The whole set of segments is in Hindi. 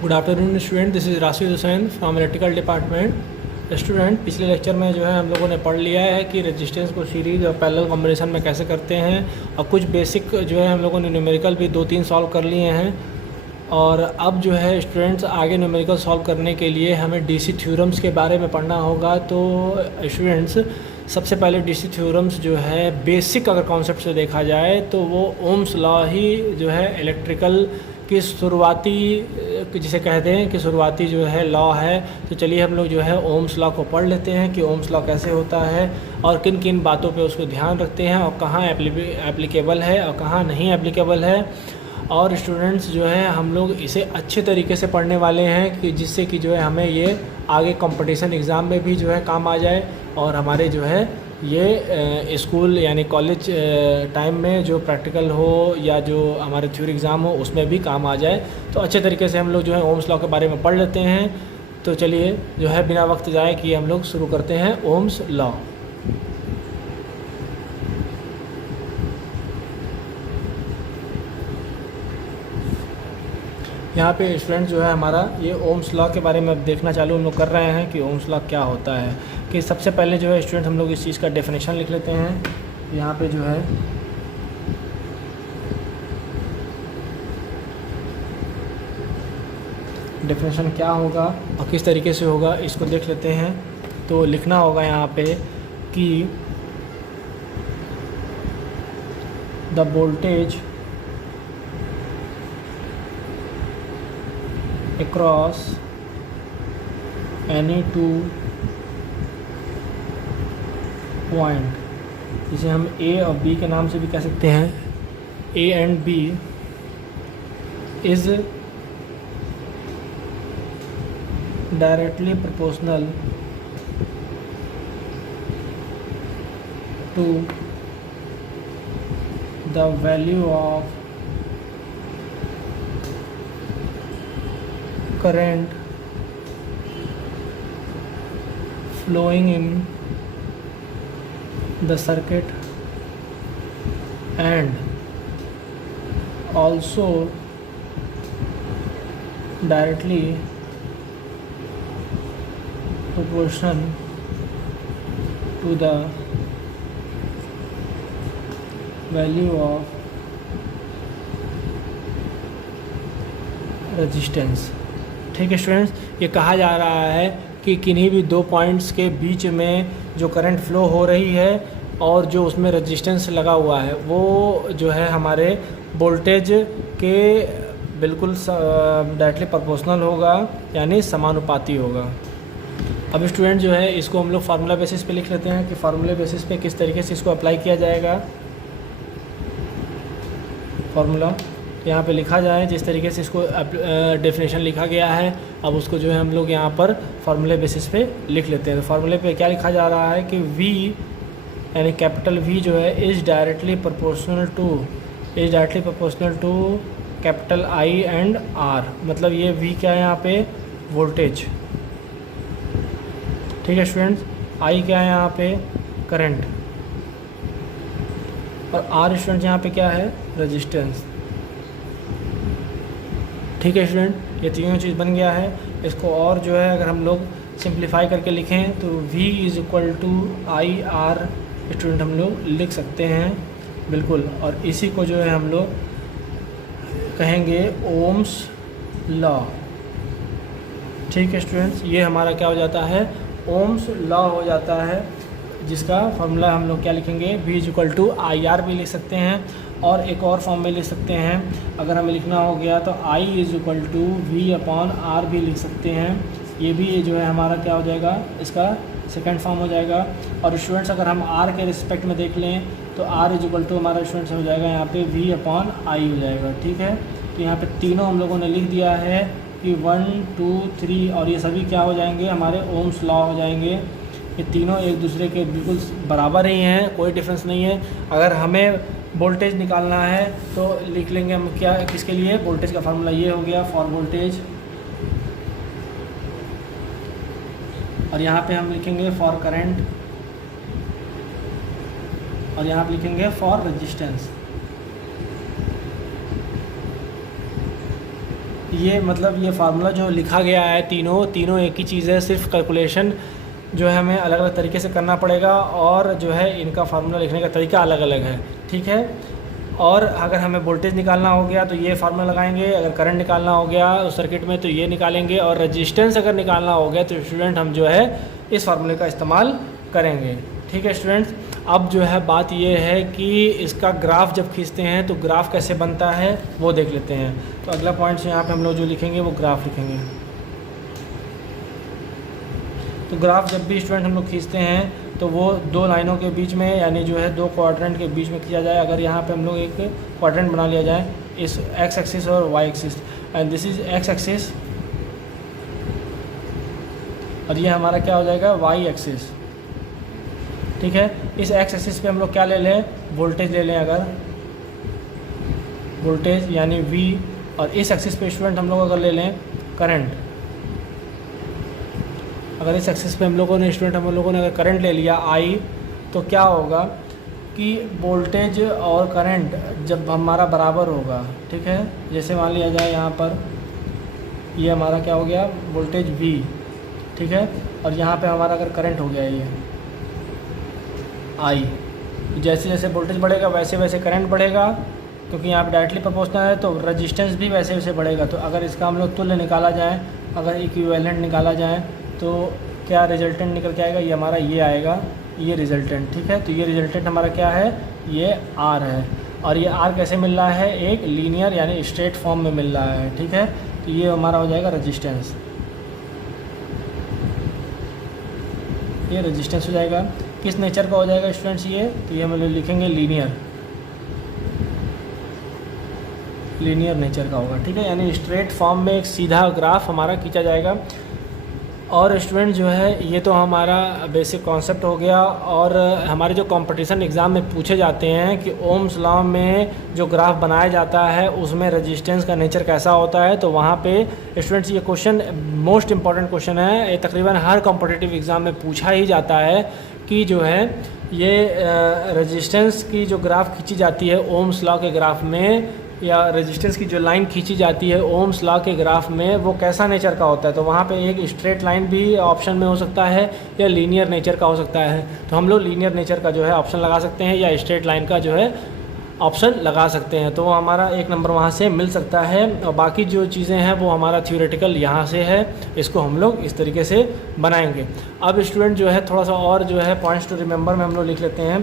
Good afternoon student, this is Rashid Hussain from electrical department. Student, पिछले लेक्चर में जो है हम लोगों ने पढ़ लिया है कि रेजिस्टेंस को सीरीज और पैरेलल कॉम्बिनेशन में कैसे करते हैं, और कुछ बेसिक जो है हम लोगों ने न्यूमेरिकल भी 2-3 सॉल्व कर लिए हैं। और अब जो है स्टूडेंट्स आगे न्यूमेरिकल सॉल्व करने के लिए हमें डीसी थ्योरम्स के बारे में पढ़ना होगा। तो स्टूडेंट्स, सबसे पहले डीसी थ्योरम्स जो है बेसिक अगर कॉन्सेप्ट से देखा जाए तो वो ओम्स लॉ ही जो है इलेक्ट्रिकल की शुरुआती, जिसे कहते हैं कि शुरुआती जो है लॉ है। तो चलिए हम लोग जो है ओम्स लॉ को पढ़ लेते हैं कि ओम्स लॉ कैसे होता है और किन किन बातों पे उसको ध्यान रखते हैं और कहाँ एप्लीकेबल है और कहाँ नहीं एप्लीकेबल है। और स्टूडेंट्स जो है हम लोग इसे अच्छे तरीके से पढ़ने वाले हैं कि जिससे कि जो है हमें ये आगे कंपटीशन एग्ज़ाम में भी जो है काम आ जाए, और हमारे जो है ये स्कूल यानी कॉलेज टाइम में जो प्रैक्टिकल हो या जो हमारे थ्योरी एग्ज़ाम हो उसमें भी काम आ जाए। तो अच्छे तरीके से हम लोग जो है ओम्स लॉ के बारे में पढ़ लेते हैं। तो चलिए जो है बिना वक्त ज़ाये किए हम लोग शुरू करते हैं ओम्स लॉ। यहाँ पे स्टूडेंट जो है हमारा ये ओम्स लॉ के बारे में अब देखना चालू हम लोग कर रहे हैं कि ओम्स लॉ क्या होता है। कि सबसे पहले जो है स्टूडेंट हम लोग इस चीज़ का डेफिनेशन लिख लेते हैं। यहाँ पे जो है डेफिनेशन क्या होगा और किस तरीके से होगा इसको देख लेते हैं। तो लिखना होगा यहाँ पे कि the voltage across any two point, जिसे हम A और B के नाम से भी कह सकते हैं, A and B is directly proportional to the value of current flowing in the circuit and also directly proportional to the value of resistance। ठीक है स्टूडेंट्स, ये कहा जा रहा है कि किन्हीं भी दो पॉइंट्स के बीच में जो करंट फ्लो हो रही है और जो उसमें रेजिस्टेंस लगा हुआ है वो जो है हमारे वोल्टेज के बिल्कुल डायरेक्टली प्रोपोर्शनल होगा, यानी समानुपाती होगा। अब स्टूडेंट जो है इसको हम लोग फार्मूला बेसिस पे लिख लेते हैं कि फार्मूला बेसिस पे किस तरीके से इसको अप्लाई किया जाएगा। फार्मूला यहाँ पे लिखा जाए जिस तरीके से इसको डेफिनेशन लिखा गया है, अब उसको जो है हम लोग यहाँ पर फार्मूले बेसिस पे लिख लेते हैं। तो फार्मूले पे क्या लिखा जा रहा है कि V यानी कैपिटल V जो है is directly proportional to capital I and R। मतलब ये V क्या है यहाँ पे, वोल्टेज। ठीक है स्टूडेंट्स, I क्या है यहाँ पे, करंट, और R स्टूडेंट यहाँ पे क्या है, रेजिस्टेंस। ठीक है स्टूडेंट, ये तीनों चीज़ बन गया है। इसको और जो है अगर हम लोग सिंप्लीफाई करके लिखें तो V is equal to I R student हम लोग लिख सकते हैं बिल्कुल। और इसी को जो है हम लोग कहेंगे ओम्स लॉ। ठीक है स्टूडेंट्स, ये हमारा क्या हो जाता है, ओम्स लॉ हो जाता है, जिसका फार्मूला हम लोग क्या लिखेंगे, V is equal to I R भी लिख सकते हैं, और एक और फॉर्म में लिख सकते हैं। अगर हमें लिखना हो गया तो I is equal to V upon R भी लिख सकते हैं। ये भी जो है हमारा क्या हो जाएगा, इसका सेकंड फॉर्म हो जाएगा। और स्टूडेंट्स अगर हम R के रिस्पेक्ट में देख लें तो R इज इक्वल टू हमारा स्टूडेंट्स हो जाएगा यहाँ पे V अपॉन I हो जाएगा। ठीक है, तो यहाँ पे तीनों हम लोगों ने लिख दिया है कि 1 2 3, और ये सभी क्या हो जाएंगे, हमारे ओम्स लॉ हो जाएंगे। ये तीनों एक दूसरे के बिल्कुल बराबर ही हैं, कोई डिफरेंस नहीं है। अगर हमें वोल्टेज निकालना है तो लिख लेंगे हम क्या, किसके लिए, वोल्टेज का फार्मूला ये हो गया फॉर वोल्टेज, और यहाँ पे हम लिखेंगे फॉर करंट, और यहाँ पे लिखेंगे फॉर रेजिस्टेंस। ये मतलब ये फार्मूला जो लिखा गया है तीनों एक ही चीज़ है, सिर्फ कैलकुलेशन जो है हमें अलग अलग तरीके से करना पड़ेगा और जो है इनका फार्मूला लिखने का तरीका अलग अलग है, ठीक है। और अगर हमें वोल्टेज निकालना हो गया तो ये फार्मूला लगाएंगे, अगर करंट निकालना हो गया उस सर्किट में तो ये निकालेंगे, और रेजिस्टेंस अगर निकालना हो गया तो स्टूडेंट हम जो है इस फार्मूले का इस्तेमाल करेंगे, ठीक है स्टूडेंट्स। अब जो है बात ये है कि इसका ग्राफ जब खींचते हैं तो ग्राफ कैसे बनता है वो देख लेते हैं। तो अगला पॉइंट यहाँ पे हम लोग जो लिखेंगे वो ग्राफ लिखेंगे। तो ग्राफ जब भी स्टूडेंट हम लोग खींचते हैं तो वो दो लाइनों के बीच में यानी जो है दो क्वाड्रेंट के बीच में खींचा जाए। अगर यहाँ पे हम लोग एक क्वाड्रेंट बना लिया जाए, इस एक्स एक्सिस और Y axis, and this is X axis और ये हमारा क्या हो जाएगा वाई एक्सिस, ठीक है। इस एक्स एक्सिस पे हम लोग क्या ले लें, वोल्टेज ले लें, अगर वोल्टेज यानी V, और इस एक्सिस पे स्टूडेंट हम लोग अगर ले लें करंट, अगर इस एक्सिस पे हम लोगों ने अगर करंट ले लिया I, तो क्या होगा कि वोल्टेज और करंट जब हमारा बराबर होगा, ठीक है। जैसे मान लिया जाए यहाँ पर ये हमारा क्या हो गया वोल्टेज V, ठीक है, और यहाँ पे हमारा अगर करंट हो गया ये I, जैसे जैसे वोल्टेज बढ़ेगा वैसे वैसे करंट बढ़ेगा, क्योंकि यहाँ पे डायरेक्टली प्रोपोर्शनल है तो रेजिस्टेंस भी वैसे वैसे बढ़ेगा। तो अगर इसका हम लोग तुल्य निकाला जाए, अगर इक्विवेलेंट निकाला जाए तो क्या रिजल्टेंट निकल के आएगा, ये हमारा ये आएगा, ये रिजल्टेंट, ठीक है। तो ये रिजल्टेंट हमारा क्या है, ये R है, और ये R कैसे मिल रहा है, एक लीनियर यानी स्ट्रेट फॉर्म में मिल रहा है, ठीक है। तो ये हमारा हो जाएगा रेजिस्टेंस, ये रेजिस्टेंस हो जाएगा। किस नेचर का हो जाएगा स्टूडेंट्स ये, तो ये हम लोग लिखेंगे लीनियर नेचर का होगा, ठीक है, यानी स्ट्रेट फॉर्म में एक सीधा ग्राफ हमारा खींचा जाएगा। और स्टूडेंट जो है ये तो हमारा बेसिक कॉन्सेप्ट हो गया। और हमारे जो कंपटीशन एग्ज़ाम में पूछे जाते हैं कि ओम्स लॉ में जो ग्राफ बनाया जाता है उसमें रेजिस्टेंस का नेचर कैसा होता है, तो वहाँ पे स्टूडेंट्स ये क्वेश्चन मोस्ट इम्पॉर्टेंट क्वेश्चन है, ये तकरीबन हर कॉम्पिटिटिव एग्ज़ाम में पूछा ही जाता है कि जो है ये रेजिस्टेंस की जो ग्राफ खींची जाती है ओम्स लॉ के ग्राफ में, या रेजिस्टेंस की जो लाइन खींची जाती है ओम्स लॉ के ग्राफ में, वो कैसा नेचर का होता है। तो वहाँ पे एक स्ट्रेट लाइन भी ऑप्शन में हो सकता है या लीनियर नेचर का हो सकता है। तो हम लोग लीनियर नेचर का जो है ऑप्शन लगा सकते हैं या स्ट्रेट लाइन का जो है ऑप्शन लगा सकते हैं, तो वो हमारा एक नंबर वहाँ से मिल सकता है। और बाकी जो चीज़ें हैं वो हमारा थ्योरेटिकल यहाँ से है, इसको हम लोग इस तरीके से बनाएंगे। अब स्टूडेंट जो है थोड़ा सा और जो है पॉइंट्स टू रिमेंबर में हम लोग लिख लेते हैं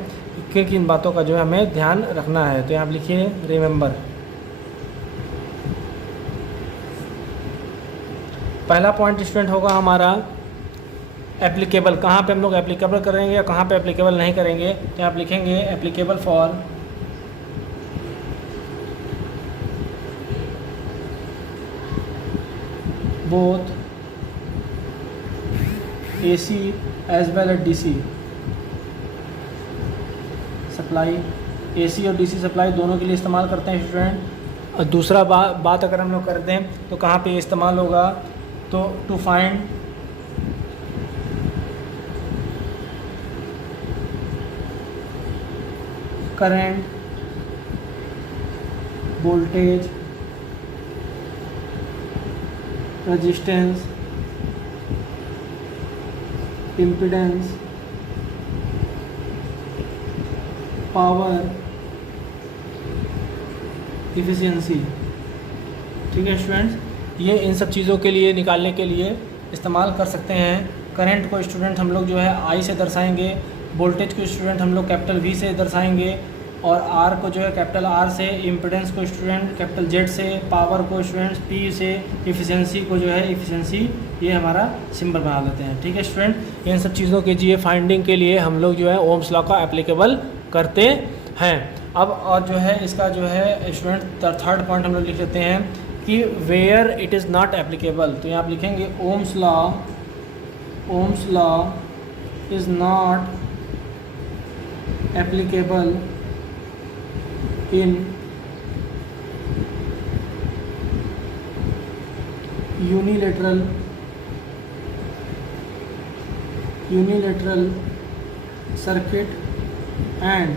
किन किन बातों का जो है हमें ध्यान रखना है। तो यहाँ पर लिखिए रिमेंबर। पहला पॉइंट स्टूडेंट होगा हमारा एप्लीकेबल, कहाँ पे हम लोग एप्लीकेबल करेंगे या कहाँ पे एप्लीकेबल नहीं करेंगे। तो यहाँ आप लिखेंगे applicable for both AC as well as DC supply, AC और DC सप्लाई दोनों के लिए इस्तेमाल करते हैं स्टूडेंट। और दूसरा बात अगर हम लोग करते हैं तो कहाँ पे इस्तेमाल होगा, तो to find current, voltage, resistance, impedance, power, efficiency, ठीक है स्टूडेंट्स। ये इन सब चीज़ों के लिए निकालने के लिए इस्तेमाल कर सकते हैं। करंट को स्टूडेंट हम लोग जो है I से दर्शाएंगे, वोल्टेज को स्टूडेंट हम लोग कैपिटल V से दर्शाएंगे, और R को जो है कैपिटल R से, इम्पीडेंस को स्टूडेंट कैपिटल Z से, पावर को स्टूडेंट P से, इफिशियंसी को जो है इफिशियंसी ये हमारा सिंबल बना देते हैं, ठीक है स्टूडेंट। इन सब चीज़ों के लिए फाइंडिंग के लिए हम लोग जो है ओम्स लॉ का एप्लीकेबल करते हैं। अब और जो है इसका जो है स्टूडेंट थर्ड पॉइंट हम लोग लिख लेते हैं कि where it is not applicable. तो यहाँ आप लिखेंगे Ohm's law is not applicable in unilateral circuit and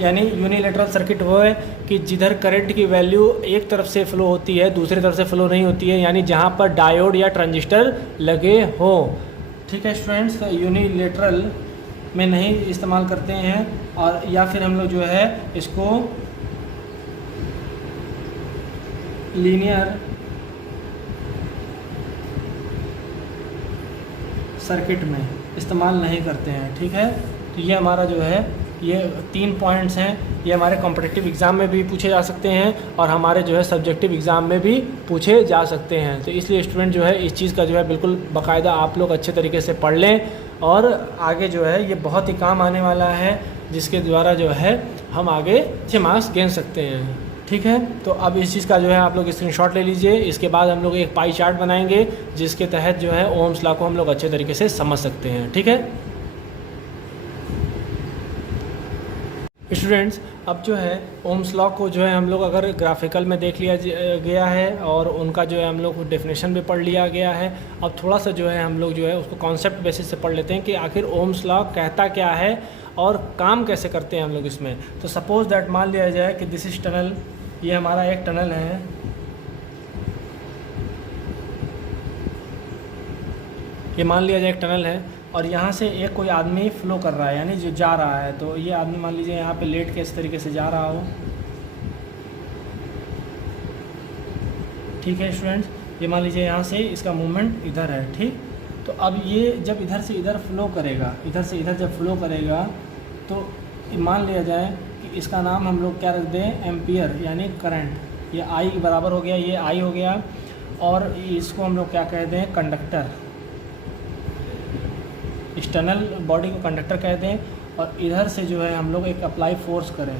यानी यूनिलेटरल सर्किट वो है कि जिधर करंट की वैल्यू एक तरफ से फ्लो होती है दूसरी तरफ से फ्लो नहीं होती है, यानी जहाँ पर डायोड या ट्रांजिस्टर लगे हो। ठीक है स्टूडेंट्स, तो यूनिलेटरल में नहीं इस्तेमाल करते हैं, और या फिर हम लोग जो है इसको लीनियर सर्किट में इस्तेमाल नहीं करते हैं। ठीक है, तो ये हमारा जो है ये 3 पॉइंट्स हैं, ये हमारे कॉम्पिटिटिव एग्ज़ाम में भी पूछे जा सकते हैं और हमारे जो है सब्जेक्टिव एग्ज़ाम में भी पूछे जा सकते हैं। तो इसलिए स्टूडेंट जो है इस चीज़ का जो है बिल्कुल बाकायदा आप लोग अच्छे तरीके से पढ़ लें, और आगे जो है ये बहुत ही काम आने वाला है, जिसके द्वारा जो है हम आगे अच्छे मार्क्स गेन सकते हैं। ठीक है, तो अब इस चीज़ का जो है आप लोग स्क्रीनशॉट ले लीजिए। इसके बाद हम लोग एक पाई चार्ट बनाएंगे जिसके तहत जो है ओम्स लॉ को हम लोग अच्छे तरीके से समझ सकते हैं। ठीक है स्टूडेंट्स, अब जो है ओम्स लॉ को जो है हम लोग अगर ग्राफिकल में देख लिया गया है और उनका जो है हम लोग डेफिनेशन भी पढ़ लिया गया है। अब थोड़ा सा जो है हम लोग जो है उसको कॉन्सेप्ट बेसिस से पढ़ लेते हैं कि आखिर ओम्स लॉ कहता क्या है और काम कैसे करते हैं हम लोग इसमें। तो सपोज़ दैट मान लिया जाए कि दिस इज टनल, ये हमारा एक टनल है, ये मान लिया जाए एक टनल है और यहाँ से एक कोई आदमी फ़्लो कर रहा है, यानी जो जा रहा है। तो ये आदमी मान लीजिए यहाँ पे लेट के इस तरीके से जा रहा हो। ठीक है स्टूडेंट्स, ये मान लीजिए यहाँ से इसका मूवमेंट इधर है। ठीक, तो अब ये जब इधर से इधर फ़्लो करेगा, इधर से इधर जब फ़्लो करेगा, तो मान लिया जाए कि इसका नाम हम लोग क्या रख दें, एम्पियर, यानी करंट। ये आई के बराबर हो गया, ये आई हो गया, और इसको हम लोग क्या कह दें, कंडक्टर। इस टनल बॉडी को कंडक्टर कहते हैं, और इधर से जो है हम लोग एक अप्लाई फोर्स करें,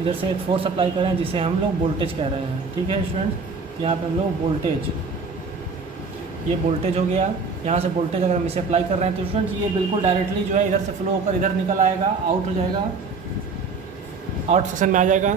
इधर से एक फोर्स अप्लाई करें जिसे हम लोग वोल्टेज कह रहे हैं। ठीक है स्टूडेंट्स, यहाँ पे हम लोग वोल्टेज, ये वोल्टेज हो गया। यहाँ से वोल्टेज अगर हम इसे अप्लाई कर रहे हैं तो स्टूडेंट्स ये बिल्कुल डायरेक्टली जो है इधर से फ्लो होकर इधर निकल आएगा, आउट हो जाएगा, आउट सेक्शन में आ जाएगा।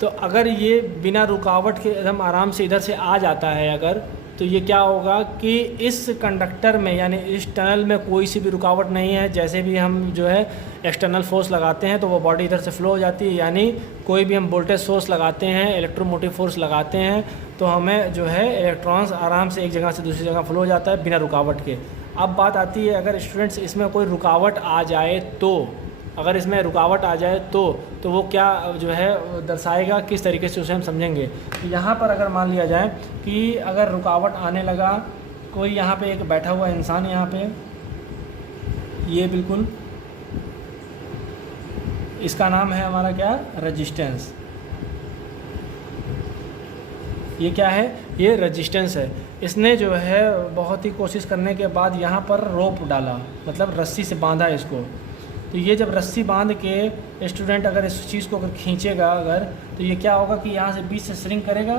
तो अगर ये बिना रुकावट के एकदम आराम से इधर से आ जाता है अगर, तो ये क्या होगा कि इस कंडक्टर में, यानी इस टनल में कोई सी भी रुकावट नहीं है। जैसे भी हम जो है एक्सटर्नल फोर्स लगाते हैं तो वो बॉडी इधर से फ्लो हो जाती है, यानी कोई भी हम वोल्टेज सोर्स लगाते हैं, इलेक्ट्रोमोटिव फोर्स लगाते हैं, तो हमें जो है इलेक्ट्रॉन्स आराम से एक जगह से दूसरी जगह फ्लो हो जाता है बिना रुकावट के। अब बात आती है अगर स्टूडेंट्स इसमें कोई रुकावट आ जाए तो, अगर इसमें रुकावट आ जाए तो वो क्या जो है दर्शाएगा, किस तरीके से उसे हम समझेंगे। तो यहाँ पर अगर मान लिया जाए कि अगर रुकावट आने लगा, कोई यहाँ पे एक बैठा हुआ इंसान, यहाँ पे ये बिल्कुल, इसका नाम है हमारा क्या, रेजिस्टेंस। ये क्या है, ये रेजिस्टेंस है। इसने जो है बहुत ही कोशिश करने के बाद यहाँ पर रोप डाला, मतलब रस्सी से बांधा इसको। तो ये जब रस्सी बांध के स्टूडेंट अगर इस चीज़ को अगर खींचेगा अगर, तो ये क्या होगा कि यहाँ से बीच से श्रिंक करेगा,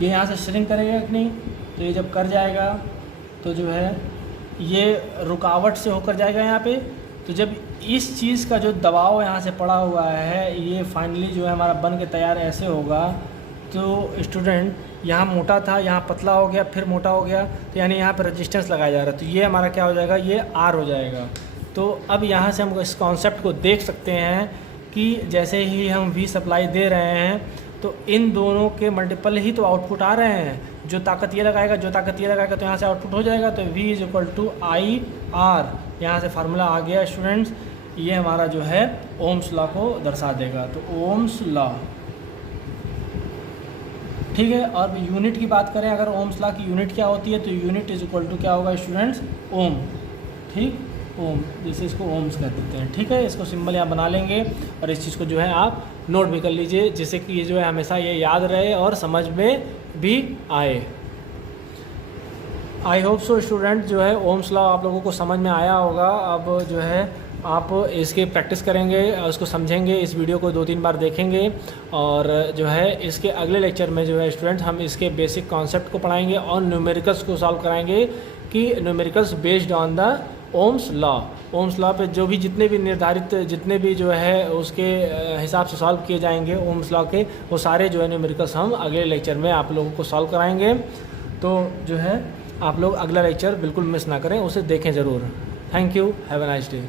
ये यहाँ से श्रिंक करेगा कि नहीं। तो ये जब कर जाएगा तो जो है ये रुकावट से होकर जाएगा यहाँ पे। तो जब इस चीज़ का जो दबाव यहाँ से पड़ा हुआ है, ये फाइनली जो है हमारा बन के तैयार ऐसे होगा। तो स्टूडेंट यहाँ मोटा था, यहाँ पतला हो गया, फिर मोटा हो गया, तो यानी यहाँ पर रेजिस्टेंस लगाया जा रहा है। तो ये हमारा क्या हो जाएगा, ये आर हो जाएगा। तो अब यहाँ से हम इस कॉन्सेप्ट को देख सकते हैं कि जैसे ही हम वी सप्लाई दे रहे हैं तो इन दोनों के मल्टीपल ही तो आउटपुट आ रहे हैं। जो ताकत ये लगाएगा, जो ताकत ये लगाएगा, तो यहाँ से आउटपुट हो जाएगा। तो V is equal to I R, यहाँ से फार्मूला आ गया स्टूडेंट्स। ये हमारा जो है ओम्स लॉ को दर्शा देगा। तो ओम्स लॉ, ठीक है। और यूनिट की बात करें, अगर ओम्स लॉ की यूनिट क्या होती है, तो यूनिट इज इक्वल टू क्या होगा स्टूडेंट्स, ओम। ठीक, ओम, जैसे इसको ओम्स कह देते हैं। ठीक है, इसको सिंबल यहाँ बना लेंगे और इस चीज़ को जो है आप नोट भी कर लीजिए, जिससे कि ये जो है हमेशा ये याद रहे और समझ में भी आए। आई होप सो स्टूडेंट जो है ओम्स लॉ आप लोगों को समझ में आया होगा। अब जो है आप इसके प्रैक्टिस करेंगे, उसको समझेंगे, इस वीडियो को 2-3 बार देखेंगे और जो है इसके अगले लेक्चर में जो है स्टूडेंट हम इसके बेसिक कॉन्सेप्ट को पढ़ाएंगे और न्यूमेरिकल्स को सॉल्व कराएंगे कि numericals based on the Ohm's law. Ohm's law पे जो भी जितने भी निर्धारित जितने भी जो है उसके हिसाब से सॉल्व किए जाएंगे ओम्स लॉ के, वो सारे जो है न्यूमेरिकल्स हम अगले लेक्चर में आप लोगों को सॉल्व कराएंगे। तो जो है आप लोग अगला लेक्चर बिल्कुल मिस ना करें, उसे देखें ज़रूर। Thank you, have a nice day.